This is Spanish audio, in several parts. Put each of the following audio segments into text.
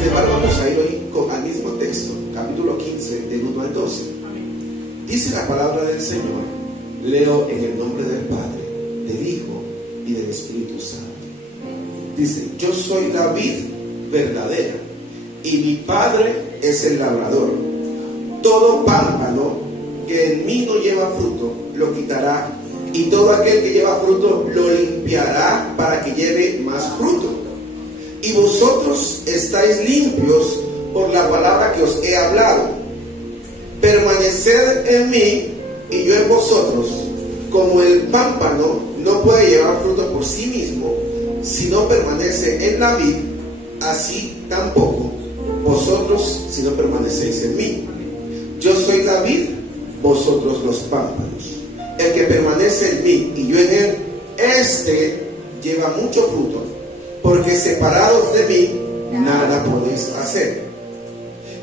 Sin embargo, vamos a ir hoy al mismo texto, capítulo 15, del 1 al 12. Dice la palabra del Señor, leo en el nombre del Padre, del Hijo y del Espíritu Santo. Dice: yo soy la vid verdadera y mi Padre es el labrador. Todo pámpano que en mí no lleva fruto lo quitará, y todo aquel que lleva fruto lo limpiará para que lleve más fruto. Y vosotros estáis limpios por la palabra que os he hablado. Permaneced en mí y yo en vosotros. Como el pámpano no puede llevar fruto por sí mismo si no permanece en la vid, así tampoco vosotros si no permanecéis en mí. Yo soy la vid, vosotros los pámpanos. El que permanece en mí y yo en él, este lleva mucho fruto, porque separados de mí nada podéis hacer.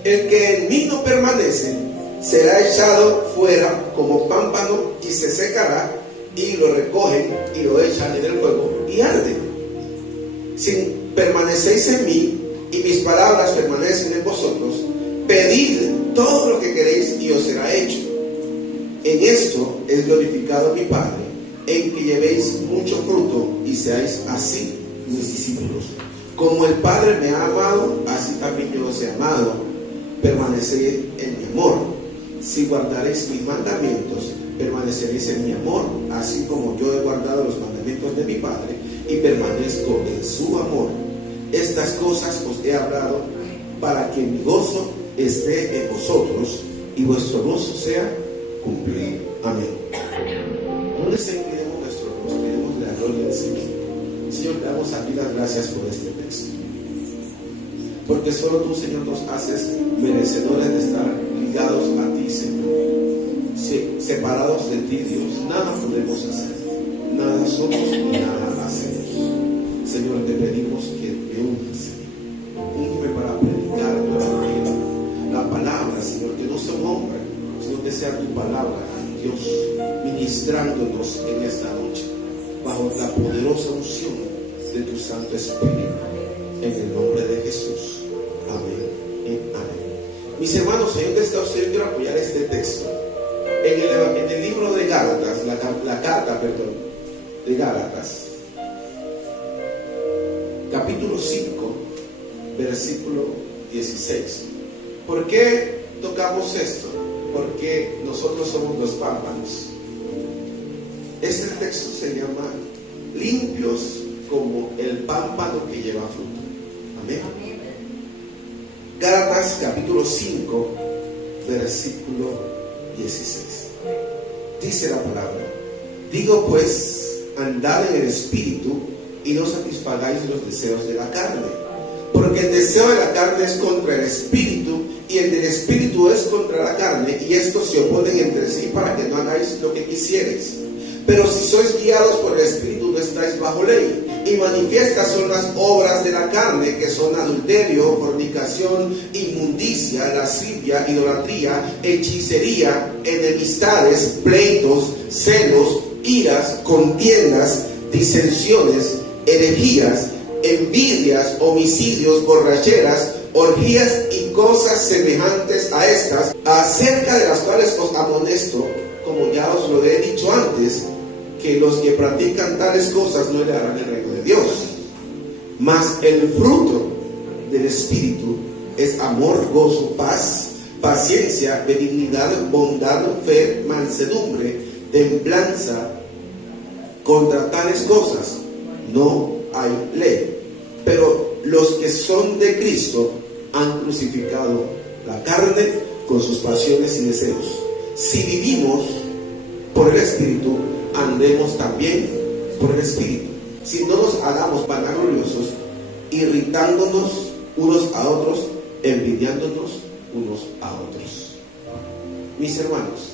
El que en mí no permanece será echado fuera como pámpano y se secará, y lo recogen y lo echan en el fuego y arde. Si permanecéis en mí y mis palabras permanecen en vosotros, pedid todo lo que queréis y os será hecho. En esto es glorificado mi Padre, en que llevéis mucho fruto y seáis así mis discípulos. Como el Padre me ha amado, así también yo os he amado. Permaneced en mi amor. Si guardaréis mis mandamientos, permaneceréis en mi amor, así como yo he guardado los mandamientos de mi Padre y permanezco en su amor. Estas cosas os he hablado para que mi gozo esté en vosotros y vuestro gozo sea cumplido. Amén. No les inclinemos nuestro rostro, pidemos la gloria al Señor. Señor, te damos a ti las gracias por este texto, porque solo tú, Señor, nos haces merecedores de estar ligados a ti, Señor. Separados de ti, Dios, nada podemos hacer, nada somos y nada hacemos. Señor, te pedimos que me unjas, Señor. Únjame para predicar tu evangelio, la palabra, Señor, que no sea un hombre, sino que sea tu palabra, Dios, ministrándonos en esta noche, bajo la poderosa unción de tu Santo Espíritu, en el nombre de Jesús. Amén y amén. Mis hermanos, ¿en dónde está usted? Yo quiero apoyar este texto. En el libro de Gálatas, la carta de Gálatas, capítulo 5, versículo 16. ¿Por qué tocamos esto? Porque nosotros somos los pámpanos. Este texto se llama limpios como el pámpano que lleva fruto. Amén. Gálatas capítulo 5, versículo 16. Dice la palabra: digo pues, andad en el espíritu y no satisfagáis los deseos de la carne, porque el deseo de la carne es contra el espíritu y el del espíritu es contra la carne, y estos se oponen entre sí para que no hagáis lo que quisierais. Pero si sois guiados por el espíritu, no estáis bajo ley. Y manifiestas son las obras de la carne, que son adulterio, fornicación, inmundicia, lascivia, idolatría, hechicería, enemistades, pleitos, celos, iras, contiendas, disensiones, herejías, envidias, homicidios, borracheras, orgías y cosas semejantes a estas, acerca de las cuales os amonesto, como ya os lo he dicho antes, que los que practican tales cosas no heredarán el reino de Dios. Mas el fruto del Espíritu es amor, gozo, paz, paciencia, benignidad, bondad, fe, mansedumbre, templanza. Contra tales cosas no hay ley. Pero los que son de Cristo han crucificado la carne con sus pasiones y deseos. Si vivimos por el Espíritu, andemos también por el Espíritu. Si no nos hagamos vanagloriosos, irritándonos unos a otros, envidiándonos unos a otros. Mis hermanos,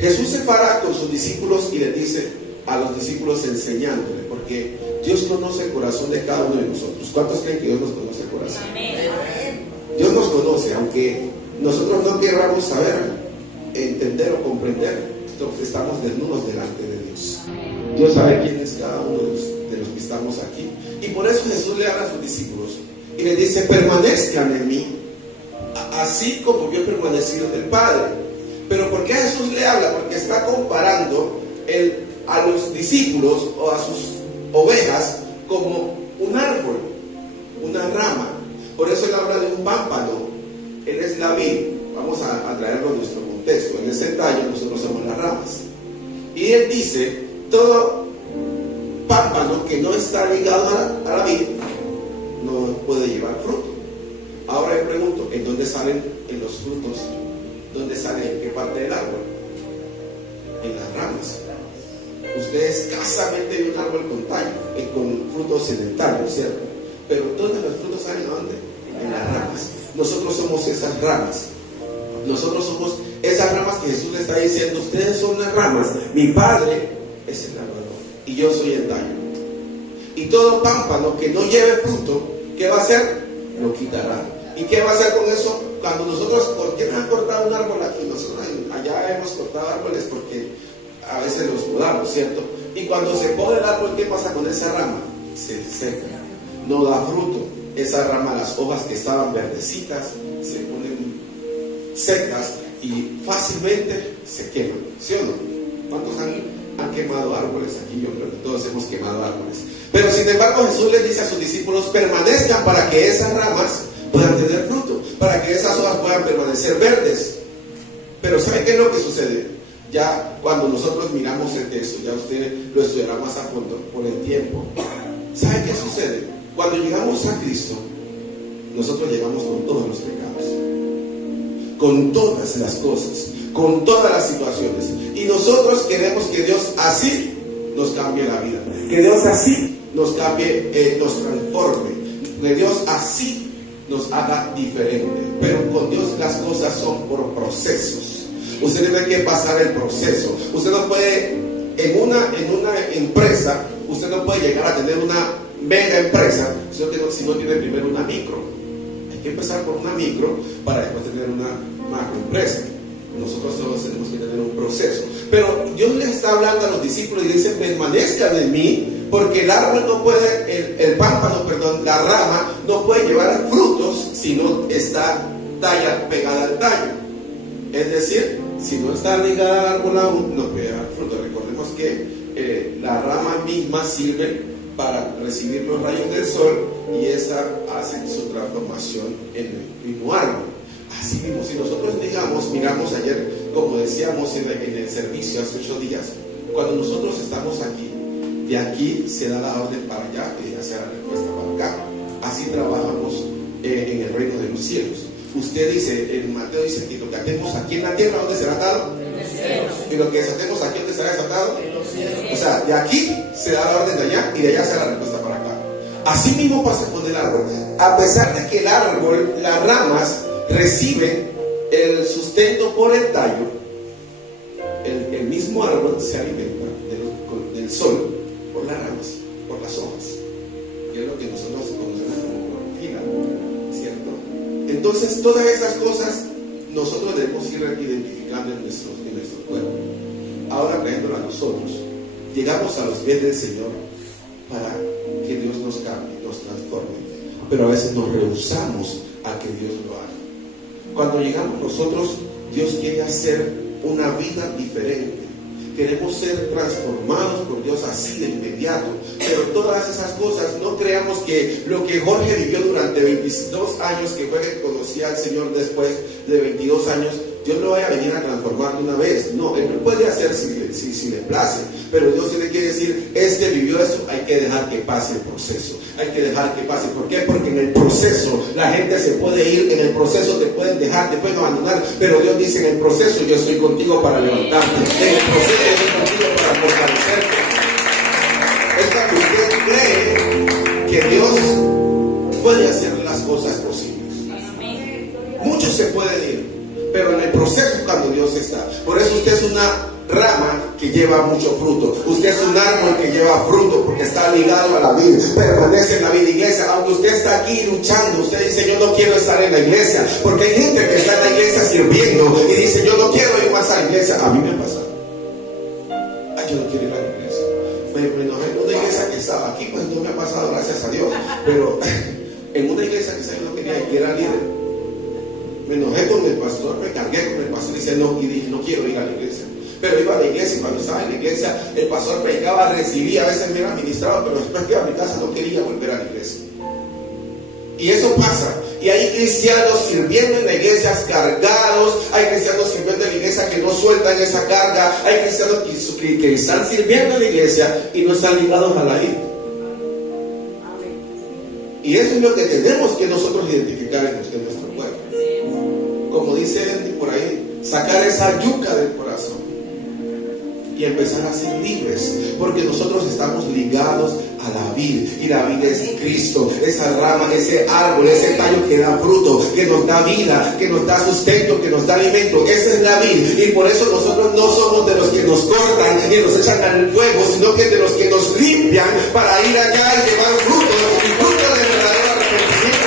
Jesús se para con sus discípulos y le dice a los discípulos, enseñándole, porque Dios conoce el corazón de cada uno de nosotros. ¿Cuántos creen que Dios nos conoce el corazón? Amén. Dios nos conoce, aunque nosotros no queramos saber, entender o comprender, estamos desnudos delante de Dios. Dios sabe quién es cada uno de los que estamos aquí. Y por eso Jesús le habla a sus discípulos Y le dice, permanezcan en mí, así como yo he permanecido en el Padre. Pero ¿por qué Jesús le habla? Porque está comparando a los discípulos o a sus ovejas como un árbol, una rama. Por eso él habla de un pámpano. Él es la vid. Vamos a traerlo a nuestro contexto. En ese tallo nosotros somos las ramas. Y él dice, todo pámpano que no está ligado a la vid no puede llevar fruto. Ahora le pregunto, ¿en dónde salen en los frutos? ¿Dónde salen? ¿En qué parte del árbol? En las ramas. Usted escasamente ve un árbol con tallo, con frutos en el tallo, ¿cierto? Pero todos los frutos salen ¿a dónde? En las ramas. Nosotros somos esas ramas. Nosotros somos esas ramas que Jesús le está diciendo, ustedes son las ramas, mi Padre es el labrador y yo soy el tallo. Y todo pámpano que no lleve fruto, ¿qué va a hacer? Lo quitará. ¿Y qué va a hacer con eso? Cuando nosotros, ¿por qué no han cortado un árbol aquí? Nosotros allá hemos cortado árboles porque a veces los podamos, ¿cierto? Y cuando se poda el árbol, ¿qué pasa con esa rama? Se seca, no da fruto. Esa rama, las hojas que estaban verdecitas, se ponen secas y fácilmente se queman, ¿sí o no? ¿Cuántos han quemado árboles aquí? Yo creo que todos hemos quemado árboles. Pero sin embargo Jesús les dice a sus discípulos, permanezcan para que esas ramas puedan tener fruto, para que esas hojas puedan permanecer verdes. Pero ¿sabe qué es lo que sucede? Ya cuando nosotros miramos el texto, ya usted lo estudiará más a fondo por el tiempo. ¿Sabe qué sucede? Cuando llegamos a Cristo, nosotros llegamos con todos los pecados, con todas las cosas, con todas las situaciones. Y nosotros queremos que Dios así nos cambie la vida, que Dios así nos cambie, nos transforme, que Dios así nos haga diferente. Pero con Dios las cosas son por procesos. Usted tiene que pasar el proceso. Usted no puede, en una empresa, usted no puede llegar a tener una mega empresa si no tiene primero una micro. Hay que empezar por una micro para después tener una macro empresa. Nosotros todos tenemos que tener un proceso. Pero Dios les está hablando a los discípulos y dice, permanezcan en mí, porque el árbol no puede, el pámpano, perdón, la rama no puede llevar frutos si no está pegada al tallo. Es decir, si no está ligada al árbol aún, no puede dar fruto. Recordemos que la rama misma sirve para recibir los rayos del sol y esa hace su transformación en el mismo árbol. Así mismo, si nosotros miramos ayer, como decíamos en el servicio hace 8 días, cuando nosotros estamos aquí, de aquí se da la orden para allá y de allá se da la respuesta para acá. Así trabajamos en el reino de los cielos. Usted dice, en Mateo dice que lo que hacemos aquí en la tierra, ¿dónde será atado? En los cielos. Y lo que desatemos aquí, ¿dónde será desatado? En los cielos. O sea, de aquí se da la orden de allá y de allá se da la respuesta para acá. Así mismo pasa con el árbol. A pesar de que el árbol, las ramas reciben el sustento por el tallo, el mismo árbol se alimenta del sol por las ramas, por las hojas, que es lo que nosotros conocemos como clorofila, ¿cierto? Entonces todas esas cosas nosotros debemos ir identificando en nuestro cuerpo. Ahora trayéndolo a nosotros, llegamos a los pies del Señor para que Dios nos cambie, nos transforme, pero a veces nos rehusamos a que Dios lo haga. Cuando llegamos nosotros, Dios quiere hacer una vida diferente. Queremos ser transformados por Dios así de inmediato. Pero todas esas cosas, no creamos que lo que Jorge vivió durante 22 años, que fue que conocía al Señor después de 22 años, Dios lo vaya a venir a transformar de una vez. No, Él lo puede hacer si le place. Pero Dios tiene que decir, vivió eso, hay que dejar que pase el proceso. Hay que dejar que pase. ¿Por qué? Porque en el proceso la gente se puede ir, en el proceso te pueden dejar, te pueden abandonar. Pero Dios dice, en el proceso yo estoy contigo para levantarte. En el proceso yo estoy contigo para fortalecerte. Es cuando usted cree que Dios puede hacer las cosas posibles. Muchos se pueden ir, pero en el proceso cuando Dios está. Por eso usted es una rama que lleva mucho fruto. Usted es un árbol que lleva fruto porque está ligado a la vida, permanece en la vida. Iglesia, aunque usted está aquí luchando, usted dice, yo no quiero estar en la iglesia, porque hay gente que está en la iglesia sirviendo y dice, yo no quiero ir más a la iglesia. A mí me ha pasado. Yo no quiero ir a la iglesia. Me enojé en una iglesia que estaba aquí, pues no me ha pasado, gracias a Dios, En una iglesia que yo no quería que era líder. Me enojé con el pastor, me cargué con el pastor y dije, no quiero ir a la iglesia. Pero iba a la iglesia y cuando estaba en la iglesia, el pastor predicaba, recibía, a veces me era ministrado, pero después que iba a mi casa no quería volver a la iglesia. Y eso pasa. Y hay cristianos sirviendo en la iglesia cargados, hay cristianos sirviendo en la iglesia que no sueltan esa carga, hay cristianos que están sirviendo en la iglesia y no están ligados a la vida. Y eso es lo que tenemos que nosotros identificar en nuestro pueblo. Como dice por ahí, sacar esa yuca del corazón y empezar a ser libres, porque nosotros estamos ligados a la vid, y la vid es Cristo, esa rama, ese árbol, ese tallo que da fruto, que nos da vida, que nos da sustento, que nos da alimento. Esa es la vid, y por eso nosotros no somos de los que nos cortan y nos echan al fuego, sino que de los que nos limpian para ir allá y llevar fruto, y fruto de verdadero arrepentimiento.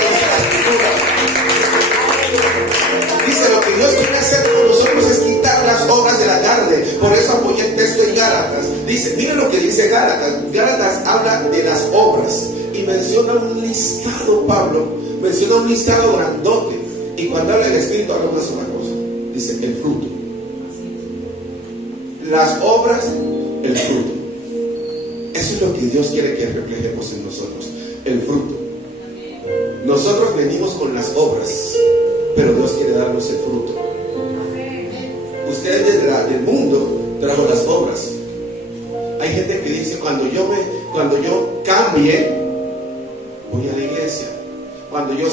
Dice, lo que Dios quiere hacer con nosotros es quitar las obras de la carne. Por eso apoyé el texto en Gálatas. Dice, miren lo que dice Gálatas. Gálatas habla de las obras y menciona un listado. Pablo menciona un listado grandote, y cuando habla del Espíritu habla una sola cosa. Dice, el fruto. Las obras, el fruto. Eso es lo que Dios quiere que reflejemos en nosotros, el fruto. Nosotros venimos con las obras, pero Dios quiere darnos el fruto. Ustedes desde el mundo trajo las obras. Hay gente que dice, cuando yo cambie, voy a la iglesia. Cuando yo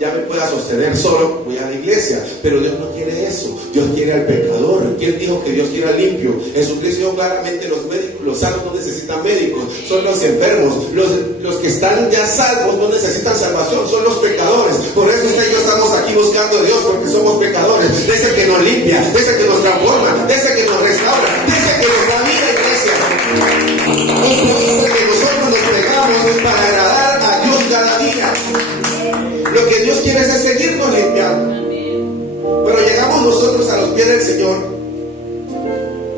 ya me pueda sostener solo, voy a la iglesia. Pero Dios no quiere eso. Dios quiere al pecador. ¿Quién dijo que Dios quiere al limpio? Jesucristo dijo claramente, los salvos no necesitan médicos, son los enfermos. Los que están ya salvos no necesitan salvación, son los pecadores. Por eso usted y yo estamos aquí buscando a Dios, porque somos pecadores. De ese que nos limpia, de ese que nos transforma, de ese que nos restaura, de ese que nos da vida, iglesia. Que nosotros nos pegamos para agradar a Dios cada día. Lo que Dios quiere es seguirnos limpiando. Pero llegamos nosotros a los pies del Señor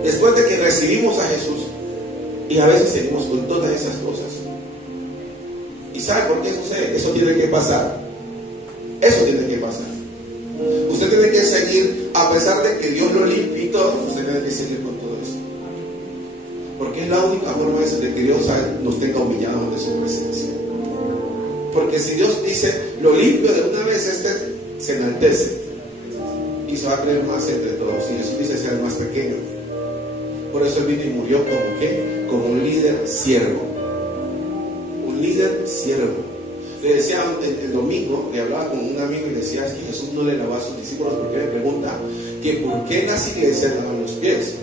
después de que recibimos a Jesús, y a veces seguimos con todas esas cosas. ¿Y sabe por qué sucede? Eso tiene que pasar. Eso tiene que pasar. Usted tiene que seguir, a pesar de que Dios lo limpie y todo, usted tiene que seguir con todo eso. Porque es la única forma de que Dios nos tenga humillados ante su presencia. Porque si Dios dice, lo limpio de una vez, se enaltece y se va a creer más entre todos. Y Jesús dice ser el más pequeño. Por eso Él vino y murió como ¿qué? Como un líder siervo. Un líder siervo. Le decía el domingo, le hablaba con un amigo y le decía que Jesús no le lavaba a sus discípulos, porque me pregunta que por qué en las iglesias lavan los pies.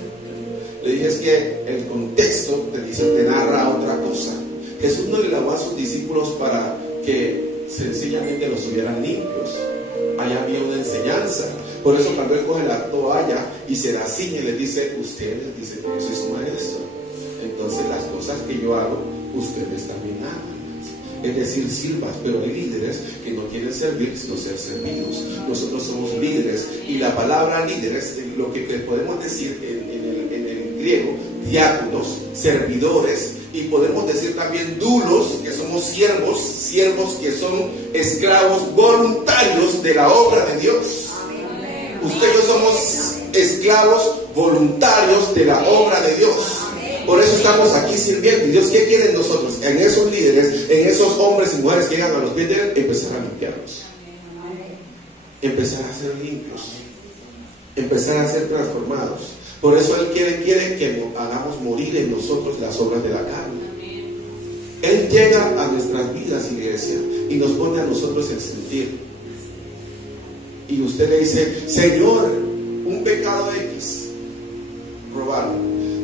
Le dije, es que el contexto te narra otra cosa. Jesús no le lavó a sus discípulos para que sencillamente los tuvieran limpios. Allá había una enseñanza. Por eso cuando Él coge la toalla y se la ciñe, les dice, ustedes dicen que yo soy su maestro, entonces las cosas que yo hago, ustedes también hagan. Es decir, sirvas. Pero hay líderes que no quieren servir, sino ser servidos. Nosotros somos líderes, y la palabra líderes, lo que podemos decir en el griego, diáconos, servidores, y podemos decir también dulos, que somos siervos que son esclavos voluntarios de la obra de Dios. Usted y yo somos esclavos voluntarios de la obra de Dios. Por eso estamos aquí sirviendo. ¿Y Dios qué quiere en nosotros? En esos líderes, en esos hombres y mujeres que llegan a los pies de Él, empezar a limpiarlos, empezar a ser limpios, empezar a ser transformados. Por eso Él quiere que hagamos morir en nosotros las obras de la carne. Él llega a nuestras vidas, iglesia, y nos pone a nosotros el sentir. Y usted le dice, Señor, un pecado X, robar.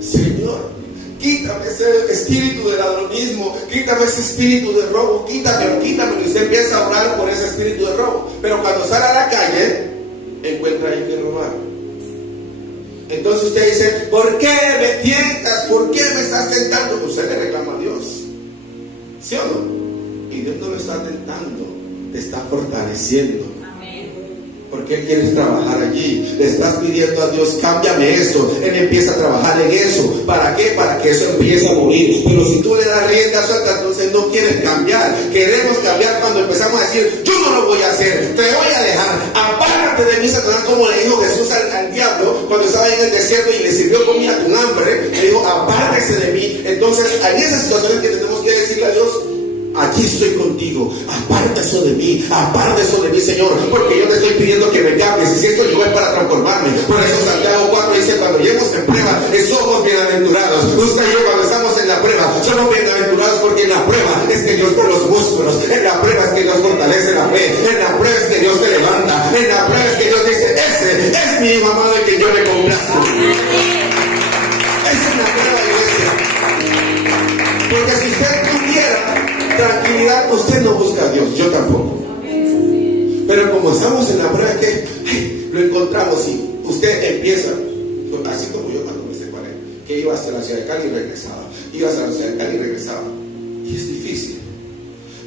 Señor, quítame ese espíritu de ladronismo, quítame ese espíritu de robo, quítamelo. Y usted empieza a orar por ese espíritu de robo. Pero cuando sale a la calle, encuentra ahí que robar. Entonces usted dice, ¿por qué me tientas? ¿Por qué me estás tentando? Usted le reclama a Dios, ¿sí o no? Y Dios no lo está tentando, te está fortaleciendo. Porque qué quieres trabajar allí? Le estás pidiendo a Dios, cámbiame esto. Él empieza a trabajar en eso. ¿Para qué? Para que eso empiece a morir. Pero si tú le das rienda suelta, entonces no quieres cambiar. Queremos cambiar cuando empezamos a decir, yo no lo voy a hacer, te voy a dejar, apártate de mí, Satanás, como le dijo Jesús al diablo cuando estaba en el desierto y le sirvió comida con hambre. Le dijo, apártese de mí. Entonces, en esas situaciones que tenemos que decirle a Dios, aquí estoy contigo, aparta eso de mí, Señor, porque yo te estoy pidiendo que me cambies, y si esto llegó es para transformarme. Por eso Santiago 4 dice, cuando lleguemos en prueba, somos bienaventurados. Usted y yo, cuando estamos en la prueba, somos bienaventurados, porque en la prueba es que Dios da los músculos, en la prueba es que Dios fortalece la fe, en la prueba es que Dios te levanta, en la prueba es que Dios dice, ese es mi hijo amado en que yo me complazco. Esa es la prueba, iglesia. Porque si usted tuviera tranquilidad, usted no busca a Dios, yo tampoco. Pero como estamos en la prueba que lo encontramos y usted empieza, así como yo cuando me separé, que iba hasta la ciudad de Cali y regresaba, y es difícil.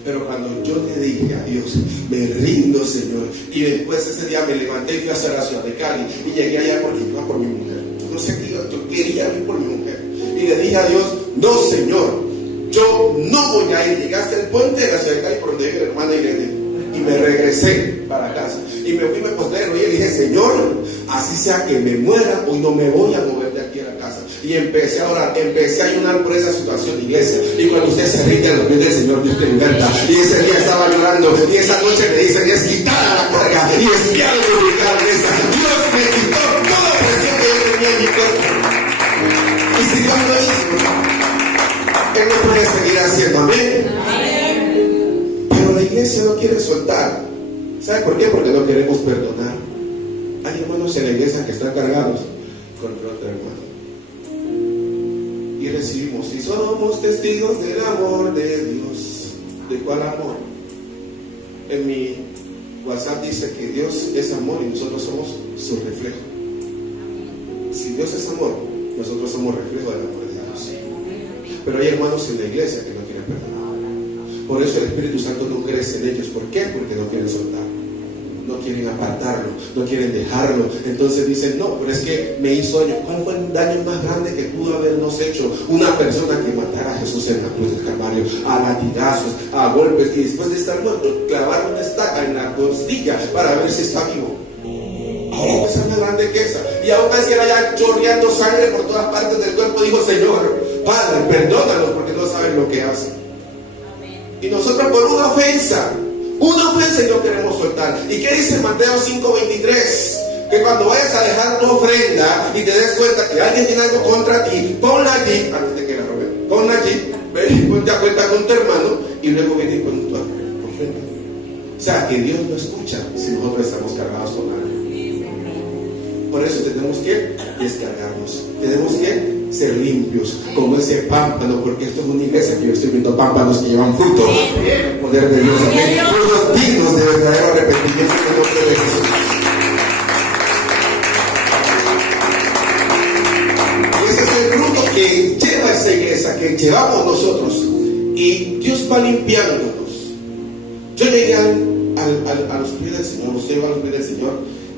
Pero cuando yo le dije a Dios, me rindo, Señor, y después ese día me levanté y fui hacia la ciudad de Cali y llegué allá porque iba por mi mujer. Yo no sé qué iba, yo quería ir por mi mujer. Y le dije a Dios, no, Señor, yo no voy a ir. Llegué hasta el puente de la ciudad de Cali por donde vive mi hermana Irene. Y me regresé para casa. Y me fui, me posté y le dije, Señor, así sea que me muera, hoy no me voy a mover de aquí a la casa. Y empecé a orar, empecé a ayunar por esa situación, iglesia. Y cuando usted se rinde a los pies del Señor, Dios te liberta. Y ese día estaba llorando. Y esa noche me dicen, es quitada la carga. Y es que algo de mi cabeza. Dios me quitó toda presión que yo tenía en mi cuerpo. Y si Dios lo hizo, Él no puede seguir haciendo. Amén. Pero la iglesia no quiere soltar. ¿Sabe por qué? Porque no queremos perdonar. Hay hermanos en la iglesia que están cargados contra otro hermano. Y recibimos, y somos testigos del amor de Dios. ¿De cuál amor? En mi WhatsApp dice que Dios es amor y nosotros somos su reflejo. Si Dios es amor, nosotros somos reflejo del amor de Dios. Pero hay hermanos en la iglesia que no quieren perdonar. Por eso el Espíritu Santo no crece en ellos. ¿Por qué? Porque no quieren soltar. No quieren apartarlo, no quieren dejarlo. Entonces dicen, no, pero es que me hizo daño. ¿Cuál fue el daño más grande que pudo habernos hecho una persona que matara a Jesús en la cruz del Calvario? A latigazos, a golpes, y después de estar muerto, clavar una estaca en la costilla para ver si está vivo. Ahora esa es más grande que esa. Y aún así era ya chorreando sangre por todas partes del cuerpo. Dijo, Señor, Padre, perdónalos porque no saben lo que hacen. Y nosotros por una ofensa y no queremos soltar. ¿Y qué dice Mateo 5:23? Que cuando vayas a dejar tu ofrenda y te des cuenta que alguien tiene algo contra ti, ponla allí, antes de que la roben, ponla allí, ven y ponte a cuenta con tu hermano y luego viene con tu ofrenda. O sea, que Dios no escucha si nosotros estamos cargados con algo. Por eso tenemos que descargarnos, tenemos que ser limpios, como ese pámpano, porque esto es una iglesia que yo estoy viendo pámpanos que llevan fruto. El poder de Dios, frutos dignos de verdadero arrepentimiento en el nombre de Jesús. Y ese es el fruto que lleva esa iglesia, que llevamos nosotros, y Dios va limpiándonos. Yo llegué a los pies del Señor, usted va a los pies del Señor,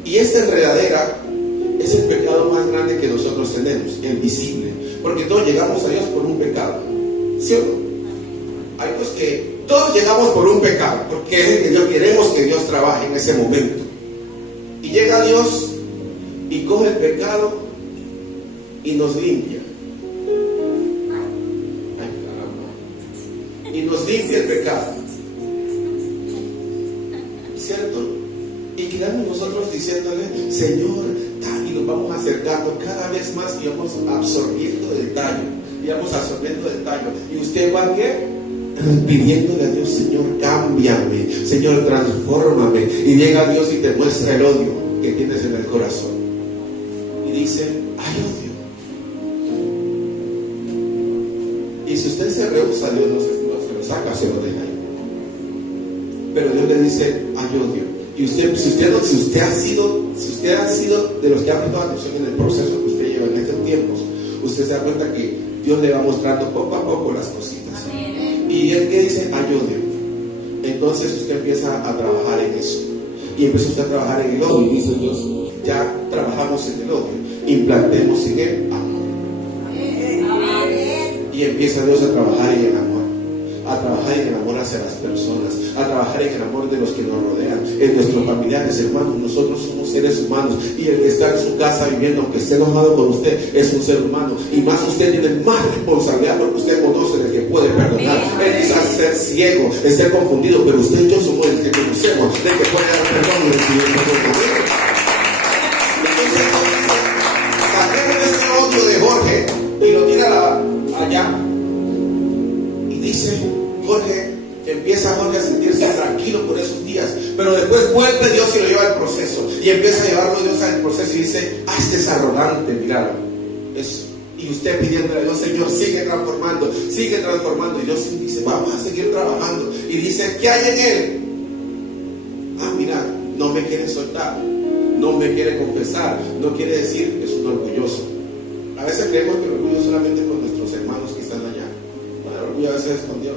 y esta enredadera es el pecado más grande que nosotros tenemos, el visible, porque todos llegamos a Dios por un pecado, ¿sí o no? Hay pues que todos llegamos por un pecado, porque queremos que Dios trabaje en ese momento, y llega Dios y coge el pecado y nos limpia. Y nos limpia el pecado, ¿cierto? Y quedamos nosotros diciéndole, Señor, y nos vamos acercando cada vez más y vamos absorbiendo del tallo, y usted va ¿qué? Pidiéndole a Dios, Señor, cámbiame, Señor, transfórmame, y llega Dios y te muestra el odio que tienes en el corazón y dice, hay odio, y si usted se rehúsa, Dios no se lo saca, se lo deja ahí, pero Dios le dice, hay odio. Y usted, si usted ha sido de los que ha prestado atención en el proceso que usted lleva en estos tiempos, usted se da cuenta que Dios le va mostrando poco a poco las cositas. Y él que dice, hay odio. Entonces usted empieza a trabajar en eso. y empieza usted a trabajar en el odio. Y dice Dios, ya trabajamos en el odio, implantemos en él amor. Y empieza Dios a trabajar en el amor, a trabajar en el amor hacia las personas, a trabajar en el amor de los que nos rodean, en nuestros familiares, hermanos. Nosotros somos seres humanos, y el que está en su casa viviendo, aunque esté enojado con usted, es un ser humano, y más usted tiene más responsabilidad, porque usted conoce el que puede perdonar. Él quizás ser ciego, es ser confundido, pero usted y yo somos el que conocemos, el que puede dar perdón y recibir perdón. Entonces, saquemos ese odio de Jorge y lo tira allá, y dice Jorge, empieza Jorge a sentirse tranquilo por esos días, pero después vuelve Dios y lo lleva al proceso, y empieza a llevarlo Dios al proceso, y dice, este es arrogante, míralo, y usted pidiéndole a Dios, Señor, sigue transformando, y Dios dice, vamos a seguir trabajando, y dice, ¿qué hay en él? Mira, no me quiere soltar, no me quiere confesar, no quiere decir, es un orgulloso. A veces creemos que el orgullo es solamente con nuestros hermanos que están allá. Bueno, el orgullo a veces es con Dios.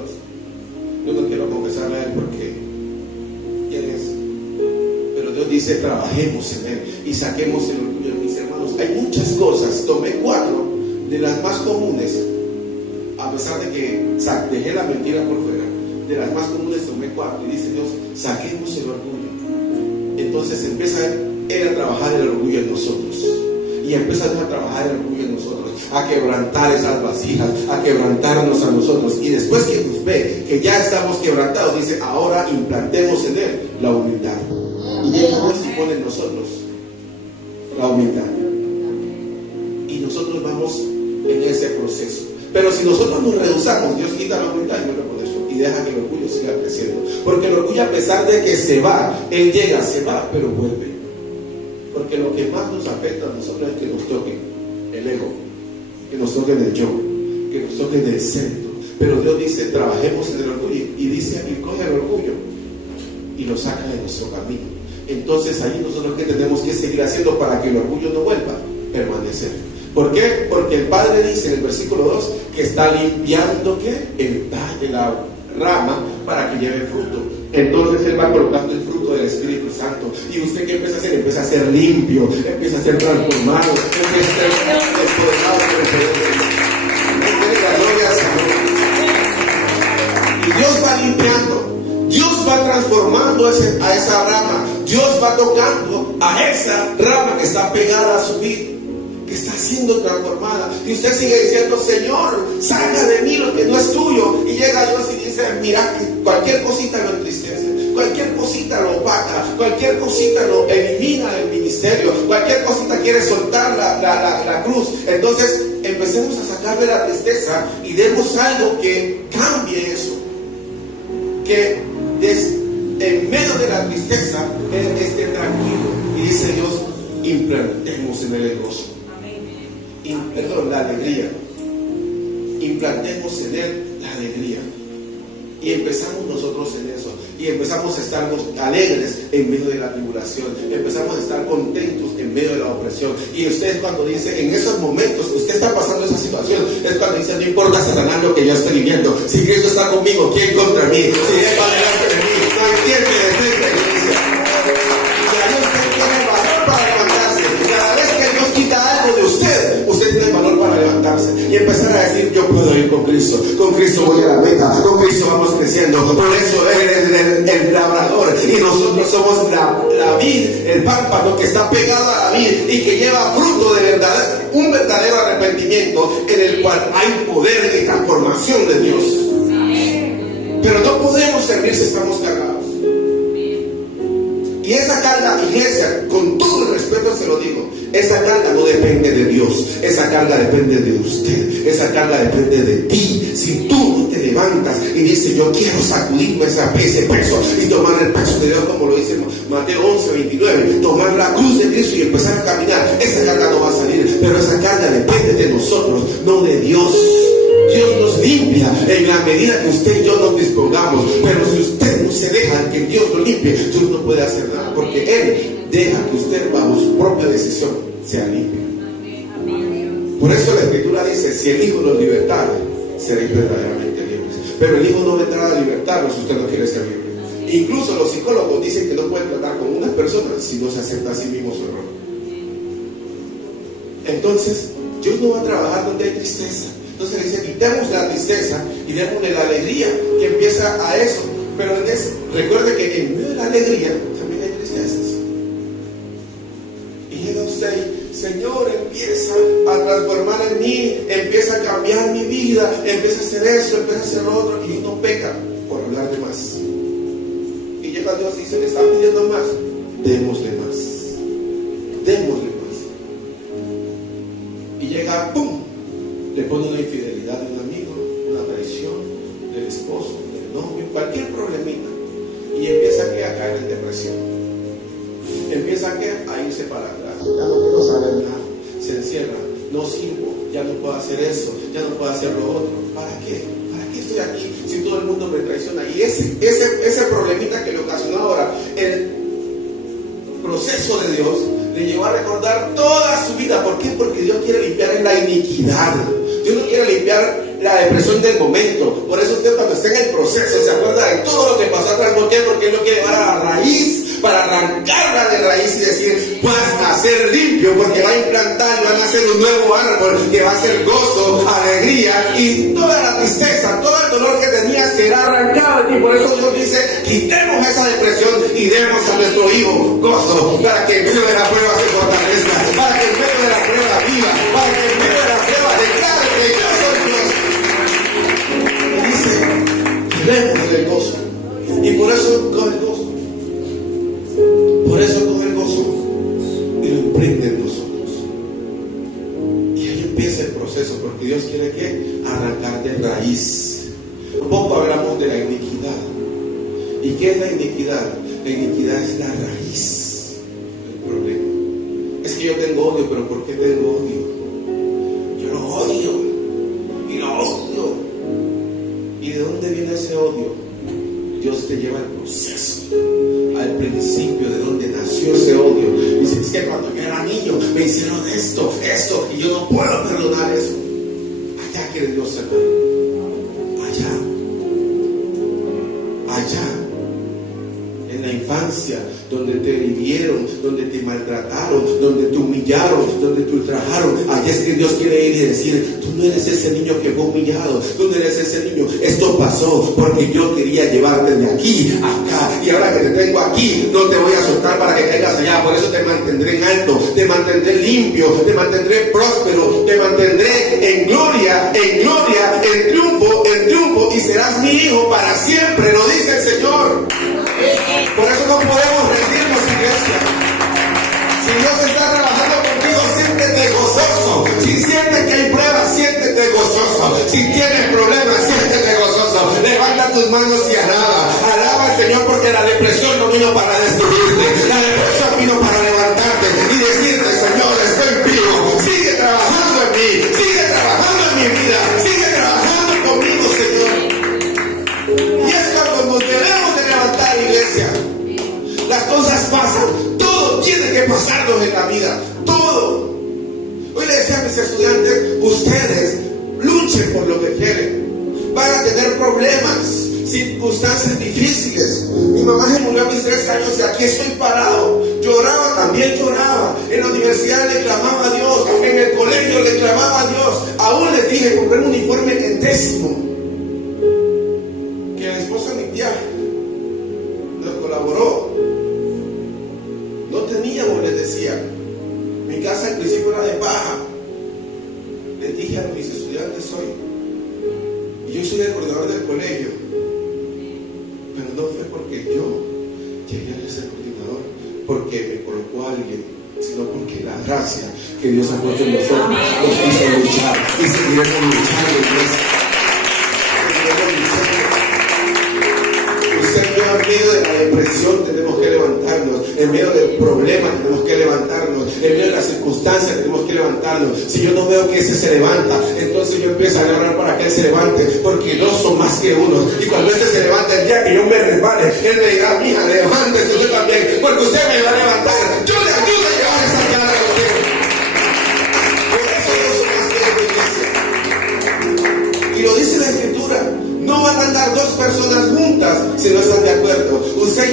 Yo no quiero confesarle a él porque ¿quién es? Pero Dios dice, trabajemos en él y saquemos el orgullo de mis hermanos. Hay muchas cosas, tomé 4 de las más comunes, a pesar de que dejé la mentira por fuera. De las más comunes tomé 4, y dice Dios, saquemos el orgullo. Entonces empieza él a trabajar el orgullo en nosotros, y empieza a trabajar el orgullo en nosotros, a quebrantar esas vasijas, a quebrantarnos a nosotros, y después que nos ve que ya estamos quebrantados, dice, ahora implantemos en él la humildad, y llega Dios y pone en nosotros la humildad, y nosotros vamos en ese proceso. Pero si nosotros nos rehusamos, Dios quita la humildad y vuelve a poner eso, y deja que el orgullo siga creciendo, porque el orgullo, a pesar de que se va, él llega, se va, pero vuelve. Porque lo que más nos afecta a nosotros es que nos toque el ego, que nos toque el yo, que nos toque el centro. Pero Dios dice, trabajemos en el orgullo, y dice, y coge el orgullo y lo saca de nuestro camino. Entonces ahí nosotros, ¿qué tenemos que seguir haciendo para que el orgullo no vuelva? Permanecer. ¿Por qué? Porque el Padre dice en el versículo 2 que está limpiando, ¿qué? El tallo de la rama para que lleve fruto. Entonces Él va colocando el fruto del Espíritu Santo. ¿Y usted qué empieza a hacer? Empieza a ser limpio, empieza a ser transformado, empieza a ser empoderado por el poder de Dios. Denle la gloria al Señor. Y Dios va limpiando, Dios va transformando a esa rama, Dios va tocando a esa rama que está pegada a su vida, que está siendo transformada, y usted sigue diciendo, Señor, saca de mí lo que no es tuyo, y llega Dios y dice, mira, que cualquier cosita lo entristece, cualquier cosita lo opaca, cualquier cosita lo elimina del ministerio, cualquier cosita quiere soltar la cruz. Entonces empecemos a sacarle la tristeza y demos algo que cambie eso, que en medio de la tristeza Él esté tranquilo, y dice Dios, implantemos en él el gozo, la alegría, implantemos en él la alegría, y empezamos nosotros en eso, y empezamos a estar alegres en medio de la tribulación, empezamos a estar contentos en medio de la opresión. Y usted, cuando dice, en esos momentos usted está pasando esa situación, es cuando dice, no importa, Satanás, lo que yo estoy viviendo, si Cristo está conmigo, ¿quién contra mí? Si Él va delante de mí, no hay quien me detenga, iglesia. Ya usted tiene valor para levantarse. Cada vez que Dios quita algo de usted, usted tiene valor para levantarse y empezar a decir, yo puedo ir con Cristo voy a la meta, con Cristo vamos creciendo. Por eso Él es el labrador, y nosotros somos la vid, el pámpano que está pegado a la vid y que lleva fruto de verdad, un verdadero arrepentimiento, en el cual hay poder de transformación de Dios. Pero no podemos servir si estamos cargados. Y esa carga, iglesia, con todo el respeto se lo digo, esa carga no depende de Dios, esa carga depende de usted, esa carga depende de ti. Si tú no te levantas y dices, yo quiero sacudirme ese peso y tomar el peso de Dios, como lo dice Mateo 11:29, tomar la cruz de Cristo y empezar a caminar, esa carga no va a salir. Pero esa carga depende de nosotros, no de Dios. Dios nos limpia en la medida que usted y yo nos dispongamos, pero si usted no se deja que Dios lo limpie, Dios no puede hacer nada, porque Él deja que usted, bajo su propia decisión, sea limpio. Por eso la Escritura dice, si el Hijo nos libertare, seréis verdaderamente libres. Pero el Hijo no vendrá a libertarnos si usted no quiere ser libre. Incluso los psicólogos dicen que no pueden tratar con una persona si no se acepta a sí mismo su error. Entonces, Dios no va a trabajar donde hay tristeza. Entonces le dice, quitemos la tristeza y démosle la alegría que empieza a eso. Pero recuerde que en medio de la alegría también hay tristezas. Y llega usted y, Señor, empieza a transformar en mí, empieza a cambiar mi vida, empieza a hacer eso, empieza a hacer lo otro, y uno peca por hablar de más. Y llega Dios y dice, le está pidiendo más, démosle más, démosle más. Y llega, ¡pum!, le pone una infidelidad de un amigo, una traición del esposo, del novio, cualquier problemita, y empieza a caer en depresión, empieza a irse para atrás, ya no quiero saber nada, se encierra, no sirvo, ya no puedo hacer eso, ya no puedo hacer lo otro. ¿Para qué? ¿Para qué estoy aquí si todo el mundo me traiciona? Y ese problemita que le ocasionó ahora el proceso de Dios le llevó a recordar toda su vida. ¿Por qué? Porque Dios quiere limpiar en la iniquidad. Dios no quiere limpiar la depresión del momento. Por eso usted, cuando esté en el proceso, se acuerda de todo lo que pasó atrás. ¿Por qué? Porque Él lo quiere llevar a la raíz, para arrancarla de raíz y decir, vas a ser limpio, porque va a implantar, van a hacer un nuevo árbol que va a ser gozo, alegría, y toda la tristeza, todo el dolor que tenía será arrancado de ti. Por eso Dios dice, quitemos esa depresión y demos a nuestro hijo gozo, para que en medio de la prueba se fortalezca, para que en medio de la prueba viva, para que en medio de la prueba declare que yo soy Dios. Y dice, queremos el gozo, y por eso coge el gozo. Por eso coge el gozo y lo imprime en nosotros. Y ahí empieza el proceso, porque Dios quiere que arrancar de raíz. Poco hablamos de la iniquidad. ¿Y qué es la iniquidad? La iniquidad es la raíz del problema. Es que yo tengo odio, pero ¿por qué tengo odio? Yo lo odio y lo odio. ¿Y de dónde viene ese odio? Dios te lleva al proceso, al principio de donde nació ese odio. Dice, es que cuando yo era niño me hicieron esto, y yo no puedo perdonar eso. Allá quiere Dios ser. Allá, en la infancia, donde te hirieron, donde te maltrataron, donde te humillaron, donde te ultrajaron. Allá es que Dios quiere ir y decir, tú no eres ese niño que fue humillado, tú no eres ese niño. Esto pasó porque yo quería llevarte de aquí a acá, y ahora que te tengo aquí, no te voy a soltar para que caigas allá. Por eso te mantendré en alto, te mantendré limpio, te mantendré próspero, te mantendré en gloria, en triunfo, y serás mi hijo para siempre, lo dice el Señor. Por eso no podemos rendirnos, iglesia. Si Dios está trabajando contigo, siéntete gozoso. Si sientes que hay pruebas, siéntete gozoso. Si tienes problemas, siéntete gozoso. Levanta tus manos y alaba al Señor, porque la depresión no vino para destruirte, la depresión vino para levantarte y decirte, Señor, estoy vivo, sigue trabajando en mí, sigue trabajando en mi vida, sigue trabajando conmigo, Señor. Y es cuando nos debemos de levantar, iglesia. Las cosas pasan, todo tiene que pasarnos en la vida, todo. Hoy le decía a mis estudiantes, ustedes luchen por lo que quieren. Van a tener problemas, circunstancias difíciles. Mi mamá se murió a mis 3 años y aquí estoy parado. Lloraba, también lloraba. En la universidad le clamaba a Dios, en el colegio le clamaba a Dios. Aún les dije, compré un uniforme en 10º, que la esposa de mi tía nos colaboró. No teníamos, les decía. Mi casa al principio era de paja. Les dije a mis estudiantes hoy, y yo soy el coordinador del colegio, pero no fue porque yo llegué a ser coordinador, porque me colocó alguien, sino porque la gracia que Dios ha puesto en nosotros nos hizo luchar, y seguiremos luchando, iglesia. En medio de la depresión tenemos que levantarnos, en medio del problema tenemos que levantarnos, en medio de las circunstancias tenemos que levantarnos. Si yo no veo que ese se levanta, entonces yo empiezo a orar para que él se levante, porque dos son más que uno. Y cuando este se levanta, el día que yo me resbale, él me dirá, mija, levántese usted también, porque usted me va a levantar, yo le ayudo a llevar esa carga a usted. Por eso yo soy más que iglesia. Y lo dice la Escritura, no van a andar 2 personas juntas si no están de acuerdo.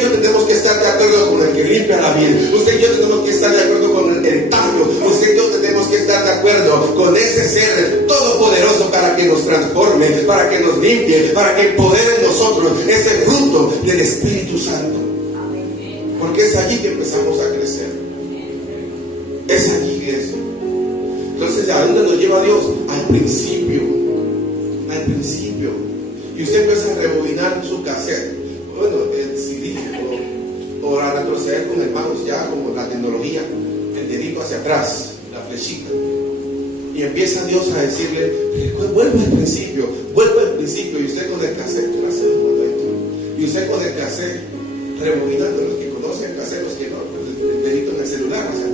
yo tenemos que estar de acuerdo con el que limpia la vid. Usted y yo tenemos que estar de acuerdo con el tallo. Usted y yo tenemos que estar de acuerdo con ese ser todopoderoso para que nos transforme, para que nos limpie, para que empodere en nosotros ese fruto del Espíritu Santo. Porque es allí que empezamos a crecer. Es allí, iglesia. Entonces, ¿a dónde nos lleva Dios? Al principio. Al principio. Y usted empieza a rebobinar su cassette. Bueno, el CD. O a retroceder con hermanos ya como la tecnología. El dedito hacia atrás. La flechita. Y empieza Dios a decirle, vuelve al principio. Vuelve al principio. Y usted con el cassette. Y usted con el cassette rebobinando. Los que conocen el cassette, los que no, el dedito en el celular hacia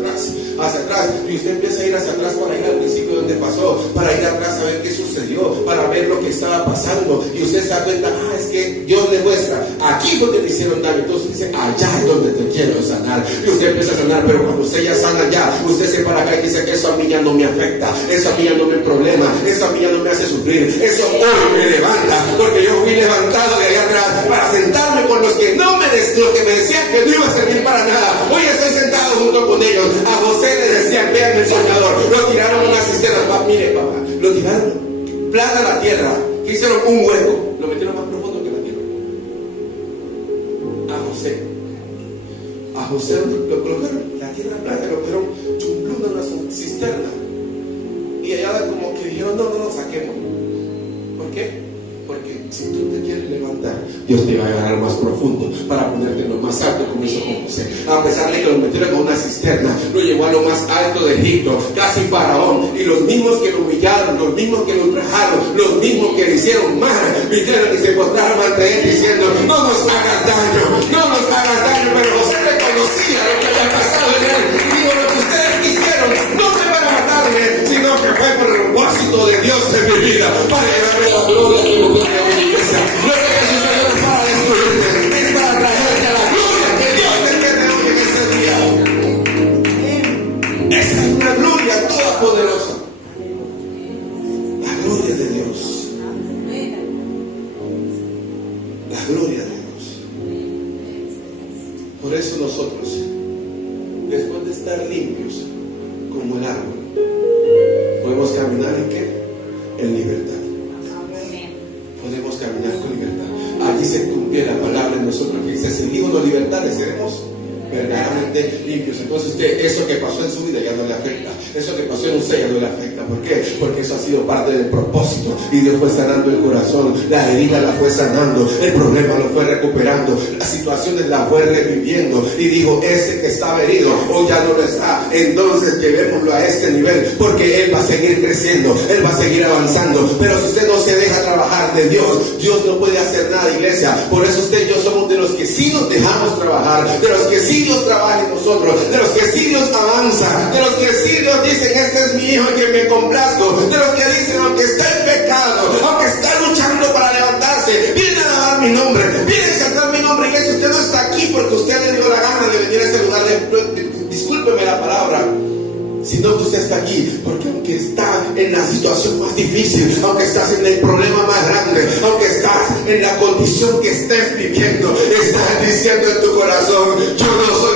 atrás, y usted empieza a ir hacia atrás para ir al principio donde pasó, para ir atrás a ver qué sucedió, para ver lo que estaba pasando, y usted se da cuenta, es que Dios le muestra, aquí fue donde te hicieron daño, entonces dice, allá es donde te quiero sanar, y usted empieza a sanar, pero cuando usted ya sana ya, usted se para acá y dice que eso a mí ya no me afecta, eso a mí ya no me problema, eso a mí ya no me hace sufrir, eso hoy me levanta, porque yo fui levantado de allá atrás para sentarme con los que los que me decían que no iba a servir para nada. Hoy estoy sentado junto con ellos. A José le decían, vean el soñador, lo tiraron a una cisterna. Mire, papá, lo tiraron plana a la tierra, hicieron un hueco, lo metieron más profundo que la tierra. A José lo colocaron la tierra plana, lo colocaron chumpluna en una cisterna. Y allá como que dijeron, no, saquemos. ¿Por qué? Porque si tú te quieres levantar, Dios te va a llevar más profundo para ponerte en lo más alto, como hizo con José. A pesar de que lo metieron en una cisterna, lo llevó a lo más alto de Egipto, casi Faraón. Y los mismos que lo humillaron, los mismos que lo ultrajaron, los mismos que le hicieron mal, vinieron y se postraron ante él diciendo, no nos hagas daño, no nos hagas daño. Pero José reconocía lo que había pasado en él. Digo, lo que ustedes quisieron no fue para matarme, sino que fue por el propósito de Dios en mi vida, para llevarme la gloria que me tiene hoy, iglesia. Lo que sucedió es para destruirte, es para traerte a la gloria que Dios te tiene hoy en ese día. Esa es una gloria todopoderosa. La gloria de Dios. La gloria de Dios. Por eso nosotros, después de estar limpios como el árbol, podemos caminar en qué? En libertad. Podemos caminar con libertad. Allí se cumple la palabra en nosotros que dice, si seguimos libertades, seremos verdaderamente limpios. Entonces usted, eso que pasó en su vida ya no le afecta, eso que pasó en usted ya no le afecta. ¿Por qué? Porque eso ha sido parte del propósito, y Dios fue sanando el corazón, la herida la fue sanando, el problema lo fue recuperando, las situaciones la fue reviviendo, y dijo, ese que estaba herido hoy ya no lo está. Entonces llevémoslo a este nivel, porque Él va a seguir creciendo, Él va a seguir avanzando. Pero si usted no se deja trabajar de Dios, Dios no puede hacer nada, iglesia. Por eso usted y yo somos de los que sí nos dejamos trabajar, de los que sí Dios trabaja en nosotros, de los que sí Dios avanza, de los que sí Dios dicen, este es mi hijo en que me complazco, de los que dicen, aunque está en pecado, aunque está luchando para levantarse, vienen a dar mi nombre, vienen a exaltar mi nombre. Y que usted no está aquí porque usted le dio la gana de venir a este lugar, discúlpeme la palabra, sino que usted está aquí porque aunque está en la situación más difícil, aunque estás en el problema más grande, aunque estás en la condición que estés viviendo, estás diciendo en tu corazón, yo no soy